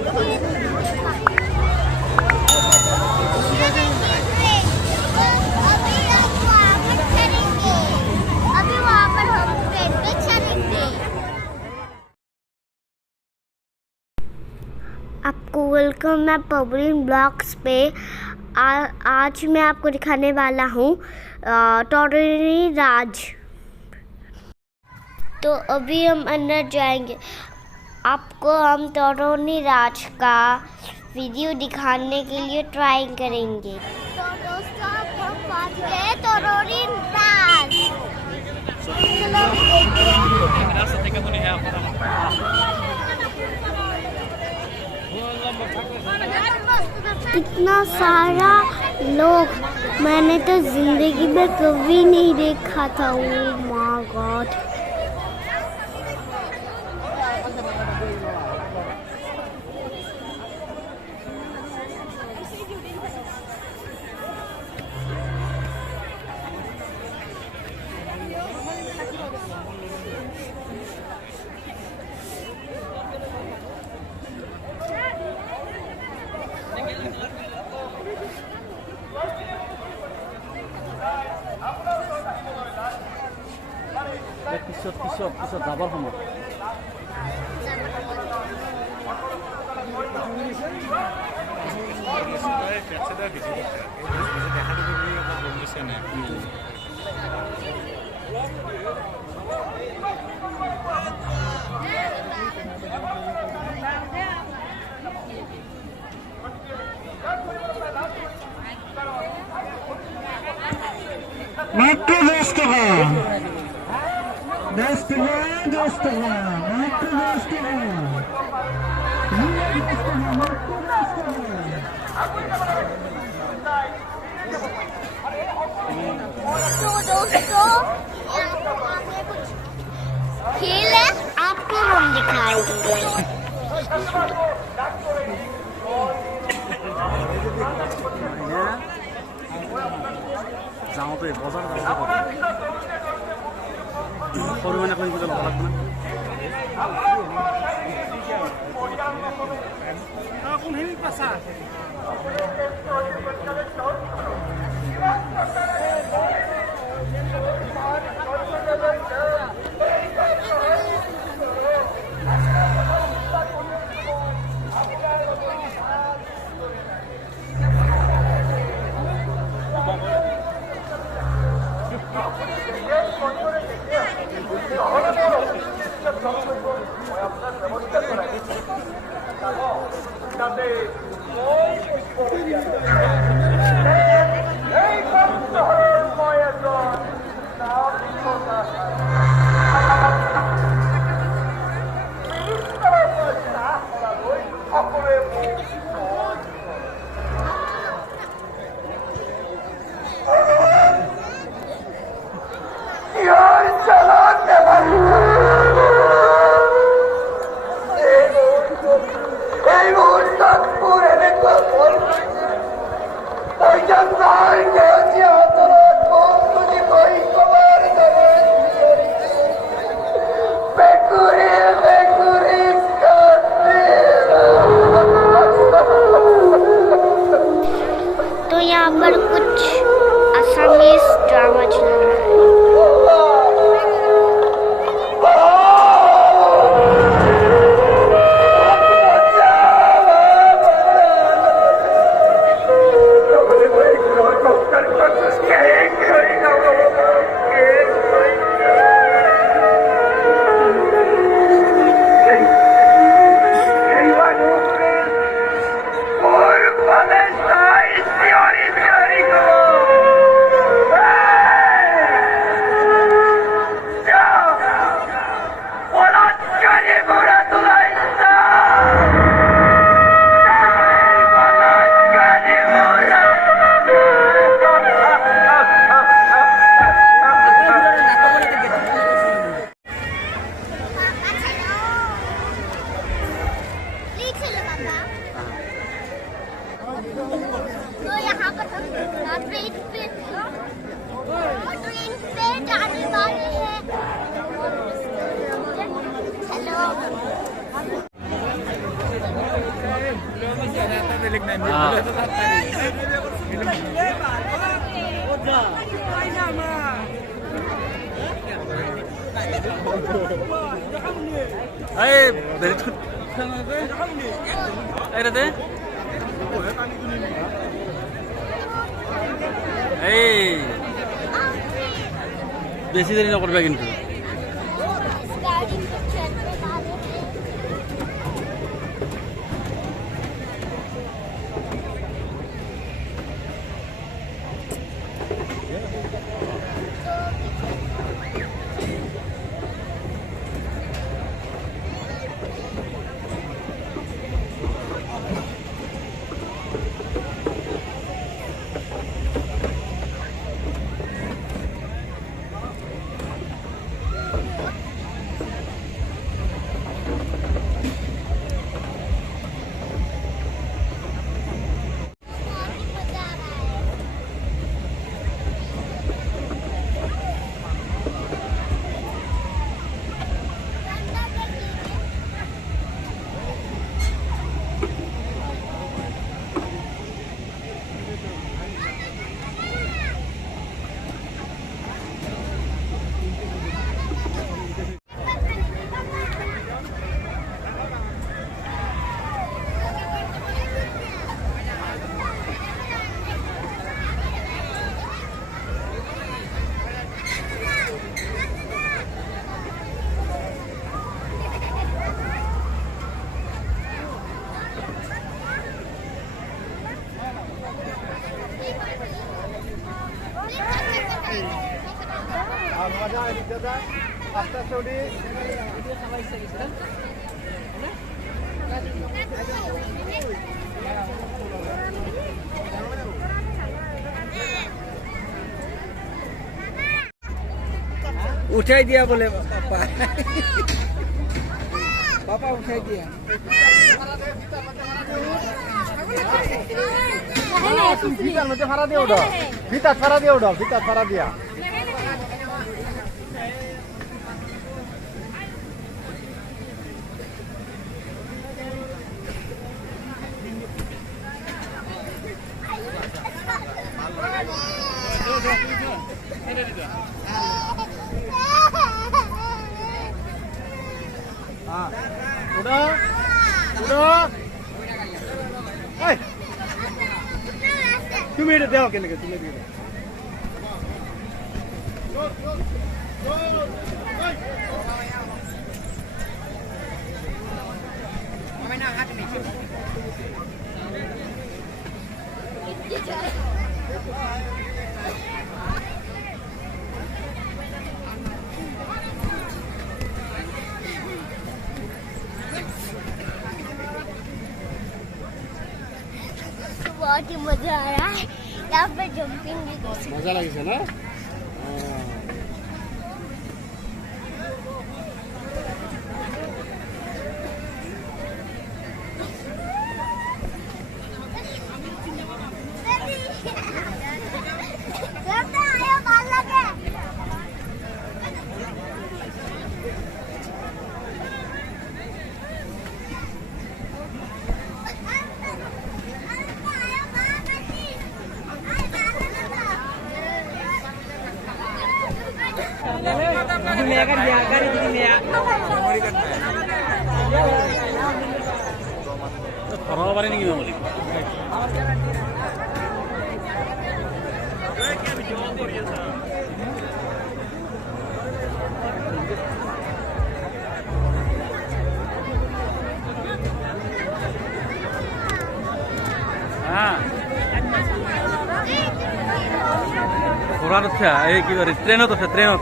आपको वेलकम है पब्लिन ब्लॉग्स पे। आज मैं आपको दिखाने वाला हूँ टोरोनी राज। तो अभी हम अंदर जाएंगे, आपको हम टोरोनी राज का वीडियो दिखाने के लिए ट्राई करेंगे। तो दोस्तों हम पहुंच गए टोरोनी राज। इतना सारा लोग मैंने तो जिंदगी में कभी नहीं देखा था। Oh my God. পিছত যাবৰ সময় মাত্ৰ 10 টকা। 10 टका 10 टका मात्र 10 टका तो दोस्तों आपने कुछ खेल है, आपको हम दिखाएंगे। যাওঁ তো বজাৰ যাওঁ সৰু মানে কৈ কিবা ল'ব লাগব না কোন হেৰি পাছা पर कुछ असमीज ड्रामा चल रहा है। तो यहाँ पर हम ट्रेन पे जाने वाले हैं। Hello Ay, very good. Ay, dati. Ay. বেশি দেরি না করবে কিন্তু गाड़ी को चलने वाले हैं उठाई दिया बोले पापा पापा उठाई दिया भीतर में फरा दिया उड़ा भीतर फरा दिया udah hey তুমি এটা দাও কেন তুমি এটা আমি না হাত নিচে बहुत ही मजा आ रहा है यहाँ पे जंपिंग भी कर सकते हैं। मजा লাগিছে না ट्रेनत আছে ट्रेनत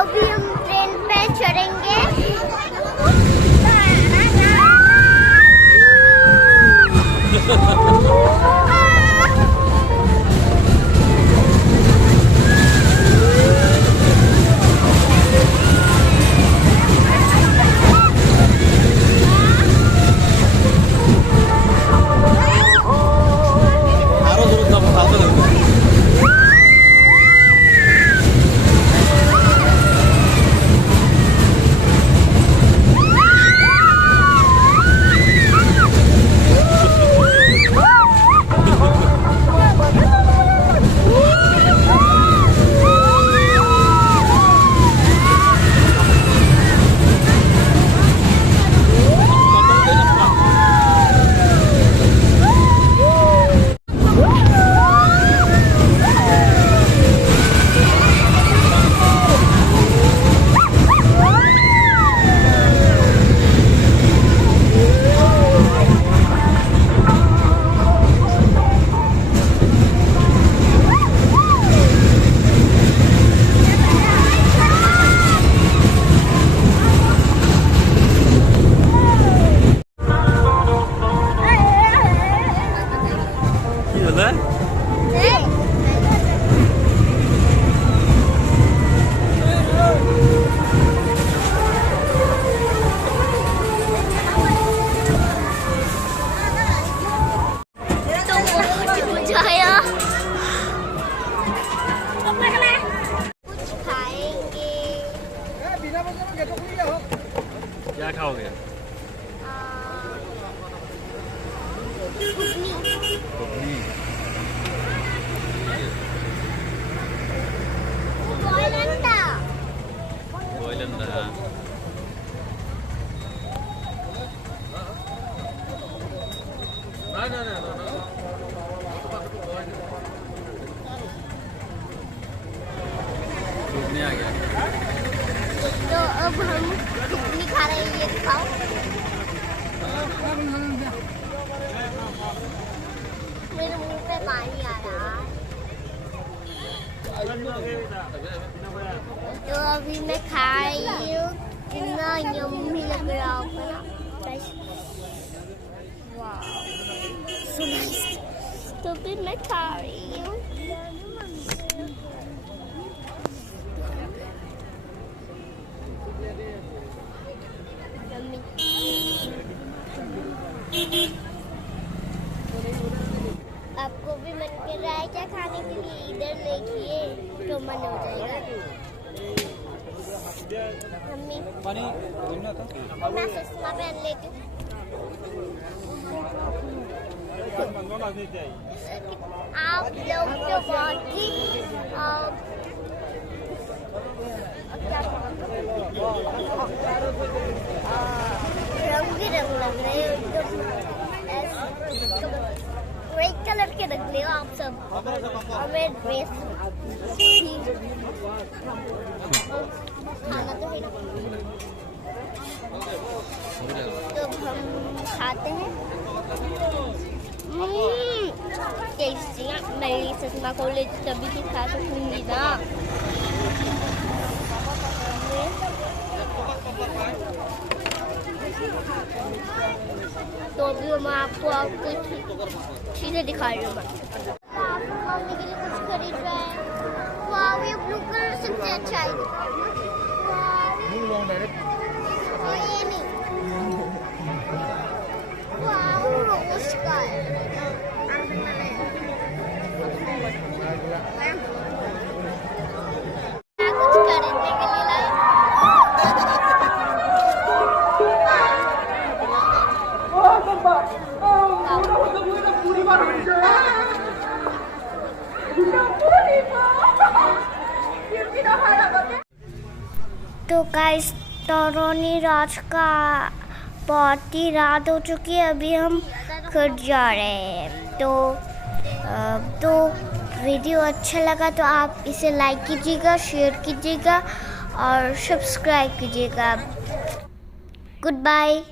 अभी हम ट्रेन पे चढ़ेंगे। क्या खाओगे? घुगनी। बॉयल अंडा। घुगनी आ गया। तो अब हम घुगनी खा रहे हैं, ये खाओ। मेरे मुंह पे पानी आ रहा है। तो अभी मैं खा रही हूँ, कितना यम्मी लग रहा होगा ना। वाह, so nice। तो फिर मैं खा रही हूँ। आपको भी मन कर रहा है क्या खाने के लिए? इधर देखिए तो मन हो जाएगा। मम्मी मैं चश्मा पहन लेती हूँ। आप लोग तो बहुत ही रंग बिरंग लग रहे हो, रेड कलर के रख ले आप सब। और मैं ड्रेस खाना तो है ना, तो हम खाते हैं। टेस्टी है। मेरी चश्मा खोल ले तभी तो खा सकूंगी ना। तो अभी मैं आपको चीजें दिखा रही हूँ। आपको खाने के लिए कुछ खरीद रहा है। वाह, ये ब्लू कलर सबसे अच्छा है। ये नहीं, वाह रोज का है। कुछ खरीदने के लिए लाए। तो गाइस तोरनी राज का बहुत ही रात हो चुकी है, अभी हम खुद जा रहे हैं। तो वीडियो अच्छा लगा तो आप इसे लाइक कीजिएगा, शेयर कीजिएगा और सब्सक्राइब कीजिएगा। Good bye.